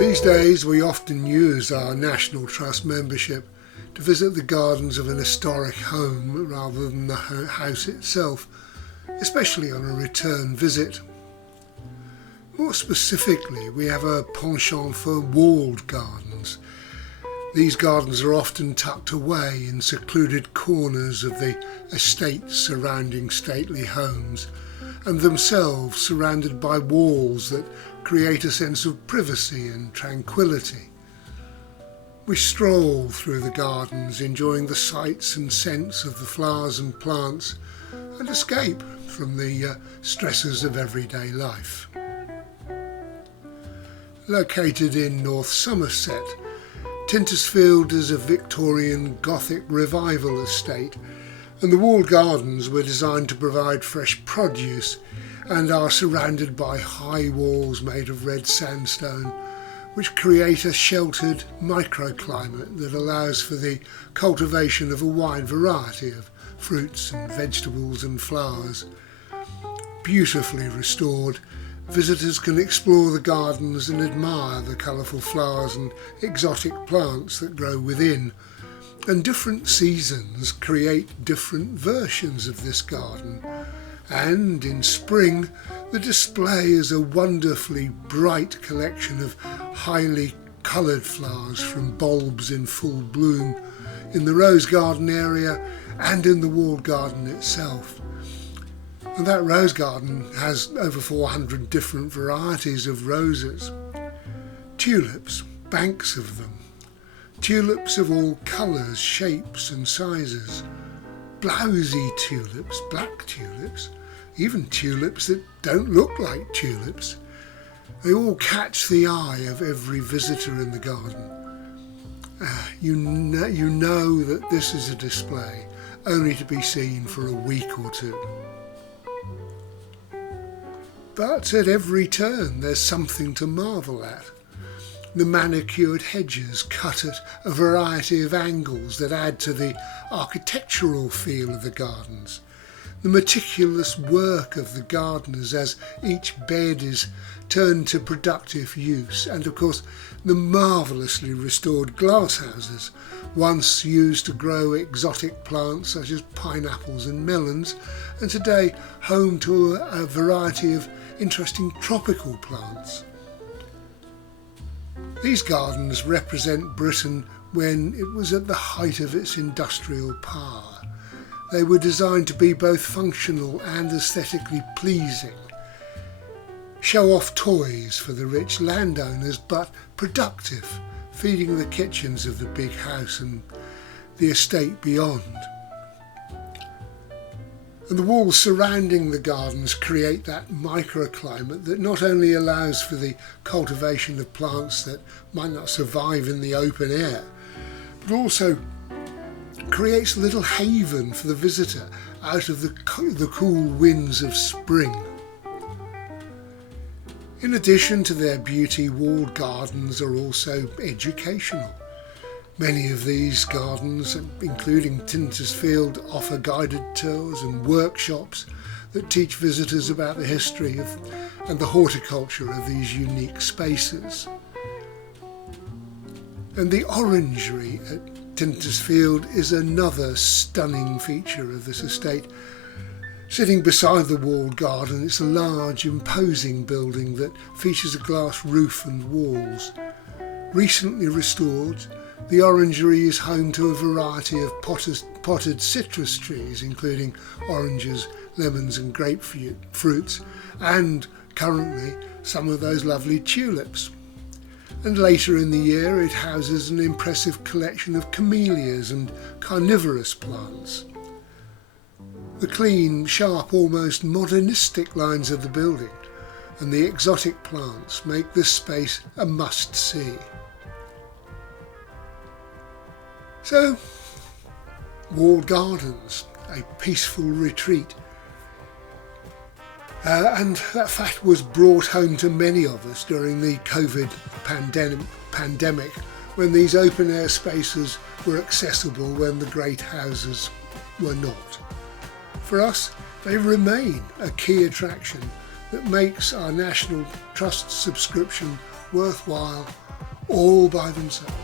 These days we often use our National Trust membership to visit the gardens of an historic home rather than the house itself, especially on a return visit. More specifically, we have a penchant for walled gardens. These gardens are often tucked away in secluded corners of the estates surrounding stately homes, and themselves surrounded by walls that create a sense of privacy and tranquility. We stroll through the gardens, enjoying the sights and scents of the flowers and plants, and escape from the stresses of everyday life. Located in North Somerset, Tintersfield is a Victorian Gothic revival estate, and the walled gardens were designed to provide fresh produce and are surrounded by high walls made of red sandstone, which create a sheltered microclimate that allows for the cultivation of a wide variety of fruits and vegetables and flowers. Beautifully restored, visitors can explore the gardens and admire the colourful flowers and exotic plants that grow within, and different seasons create different versions of this garden. And in spring, the display is a wonderfully bright collection of highly coloured flowers from bulbs in full bloom in the rose garden area and in the walled garden itself. And that rose garden has over 400 different varieties of roses. Tulips, banks of them. Tulips of all colours, shapes and sizes. Blousy tulips, black tulips, even tulips that don't look like tulips. They all catch the eye of every visitor in the garden. You know that this is a display only to be seen for a week or two. But at every turn there's something to marvel at. The manicured hedges cut at a variety of angles that add to the architectural feel of the gardens. The meticulous work of the gardeners as each bed is turned to productive use, and of course the marvellously restored glasshouses, once used to grow exotic plants such as pineapples and melons, and today home to a variety of interesting tropical plants. These gardens represent Britain when it was at the height of its industrial power. They were designed to be both functional and aesthetically pleasing. Show-off toys for the rich landowners, but productive, feeding the kitchens of the big house and the estate beyond. And the walls surrounding the gardens create that microclimate that not only allows for the cultivation of plants that might not survive in the open air, but also creates a little haven for the visitor out of the cool winds of spring. In addition to their beauty, walled gardens are also educational. Many of these gardens, including Tintersfield, offer guided tours and workshops that teach visitors about the history of and the horticulture of these unique spaces. And the orangery at Tintersfield is another stunning feature of this estate. Sitting beside the walled garden, it's a large, imposing building that features a glass roof and walls. Recently restored, the orangery is home to a variety of potted citrus trees, including oranges, lemons and grapefruits, and currently some of those lovely tulips. And later in the year it houses an impressive collection of camellias and carnivorous plants. The clean, sharp, almost modernistic lines of the building and the exotic plants make this space a must-see. So, walled gardens, a peaceful retreat. And that fact was brought home to many of us during the COVID pandemic, when these open-air spaces were accessible when the great houses were not. For us, they remain a key attraction that makes our National Trust subscription worthwhile all by themselves.